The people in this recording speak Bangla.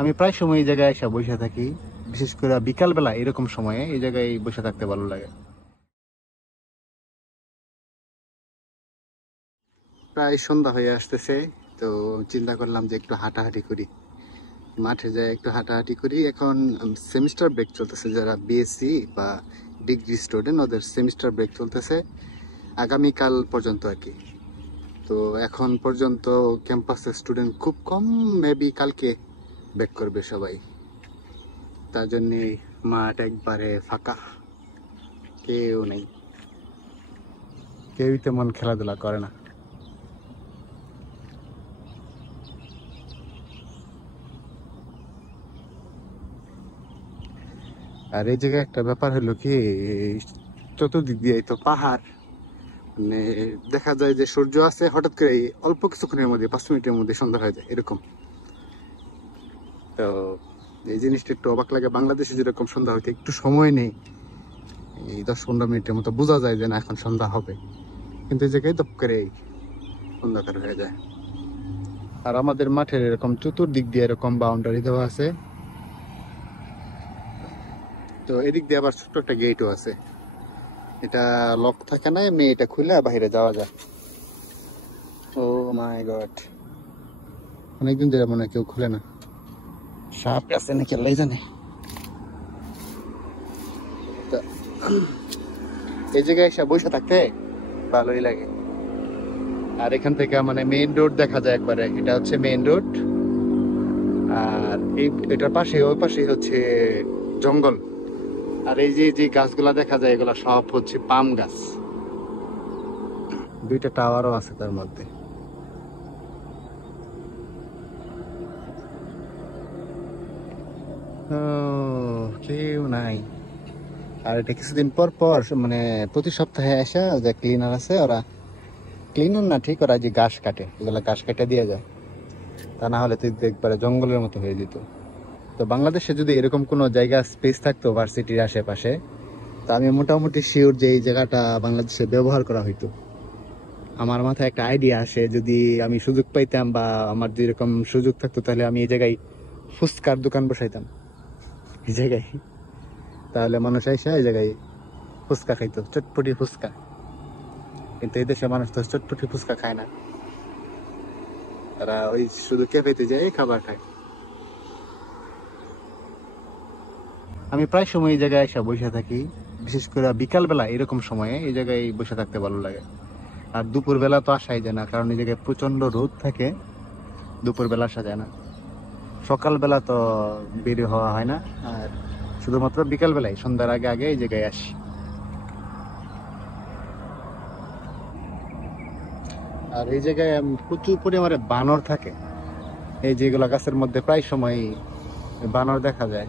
আমি প্রায় সময় এই জায়গায় এসে বসে থাকি, বিশেষ করে বিকালবেলা এরকম সময়ে এই জায়গায় বসে থাকতে ভালো লাগে। প্রায় সন্ধ্যা হয়ে আসতেছে, তো চিন্তা করলাম যে একটু হাঁটাহাঁটি করি, মাঠে যাই একটু হাঁটাহাঁটি করি। এখন সেমিস্টার ব্রেক চলতেছে, যারা বিএসসি বা ডিগ্রি স্টুডেন্ট ওদের সেমিস্টার ব্রেক চলতেছে আগামীকাল পর্যন্ত আর কি। তো এখন পর্যন্ত ক্যাম্পাসের স্টুডেন্ট খুব কম, মেবি কালকে ব্রেক করবে সবাই। তার জন্যে মাঠ একবারে ফাঁকা, কেউ নেই, কেউই তেমন খেলাধুলা করে না। আর এই জায়গায় একটা ব্যাপার হলো কি, চতুর্দিক দিয়ে তো পাহাড়, মানে দেখা যায় যে সূর্য আছে, হঠাৎ করে অল্প কিছুক্ষণের মধ্যে 5 মিনিটের মধ্যে সন্ধ্যা হয়ে যায় এরকম। তো এই জিনিসটা একটু অবাক লাগে, বাংলাদেশে যেরকম সন্ধ্যা হইতে একটু সময় নেই, এই 10-15 মিনিটের মতো বোঝা যায় যে না এখন সন্ধ্যা হবে, কিন্তু এই জায়গায় দপ করে অন্ধকার হয়ে যায়। আর আমাদের মাঠের এরকম চতুর্দিক দিয়ে এরকম বাউন্ডারি দেওয়া আছে, তো এদিক দিয়ে আবার ছোট্ট একটা গেটও আছে, এটা লক থাকে না, এমনি এটা খুলে বাইরে যাওয়া যায়। ও মাই গড, অনেকদিন ধরে মনে হয় কেউ খুলে না। সাপ আছে নাকি আল্লাহ জানে। এই জায়গায় এসে বসে থাকতে ভালোই লাগে। আর এখান থেকে মানে মেইন রোড দেখা যায় একবারে, এটা হচ্ছে মেইন রোড। আর এটার পাশে ওই পাশে হচ্ছে জঙ্গল। আর এই যে যে গাছগুলা দেখা যায় এগুলা সব হচ্ছে পাম গাছ, 2টা টাওয়ারও আছে তার মধ্যে। কেউ নাই। আর এটা কিছুদিন পর পর মানে প্রতি সপ্তাহে আসা যে ক্লিনার আছে, ওরা ক্লিনার না ঠিক, ওরা যে ঘাস কাটে, এগুলা ঘাস কাটে দিয়ে যায়, তা না হলে তো একবারে জঙ্গলের মতো হয়ে যেত। তো বাংলাদেশে যদি এরকম কোনো জায়গা স্পেস থাকতো ভার্সিটির আশেপাশে, তা আমি মোটামুটি শিওর যে এই জায়গাটা বাংলাদেশে ব্যবহার করা হইতো। আমার মাথায় একটা আইডিয়া আসে, যদি আমি সুযোগ পাইতাম বা আমার যদি এরকম সুযোগ থাকতো, তাহলে আমি এই জায়গায় ফুচকার দোকান বসাইতাম এই জায়গায়। তাহলে মানুষ আইসা এই জায়গায় ফুচকা খাইতো, চটপটি ফুচকা। কিন্তু এই দেশে মানুষ তো চটপটি ফুচকা খায় না, তারা ওই শুধু ক্যাফেতে যায় খাবার খায়। আমি প্রায় সময় এই জায়গায় এসে বসে থাকি, বিশেষ করে বিকালবেলা এরকম সময়ে এই জায়গায় বসে থাকতে ভালো লাগে। আর দুপুরবেলা তো আসাই যায় না, কারণ এই জায়গায় প্রচন্ড রোদ থাকে, দুপুরবেলা আসা যায় না। সকালবেলা তো বের হওয়া হয় না, আর শুধুমাত্র বিকালবেলায় সন্ধ্যার আগে আগে এই জায়গায় আসি। আর এই জায়গায় প্রচুর পরিমাণে বানর থাকে, এই যেগুলো গাছের মধ্যে প্রায় সময় বানর দেখা যায়।